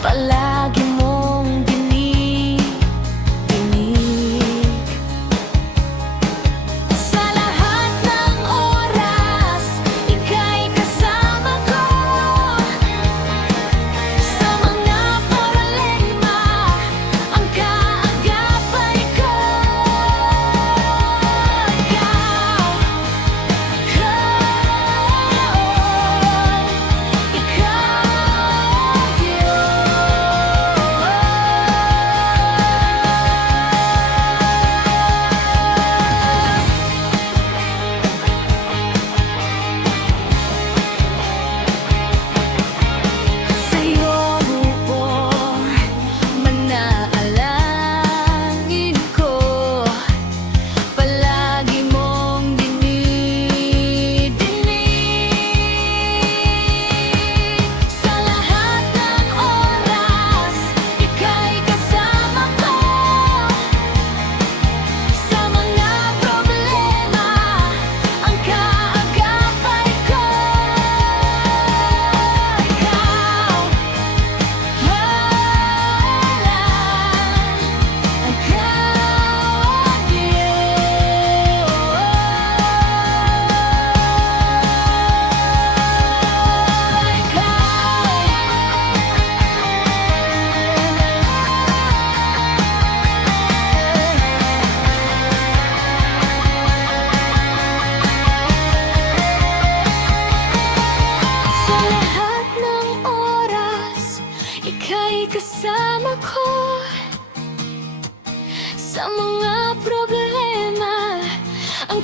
palagi mong dinig-dinig. Sa lahat ng oras, ika'y kasama ko. Sa mga problema, ang kaagapay ko. Sa'yo buong manaalangin ko, palagi mong dinidinig. Sa lahat ng oras, ika'y kasama ko. Sa mga problema, ang kaagapay ko. Sa lahat ng oras, ika'y kasama ko. Sa mga problema, ang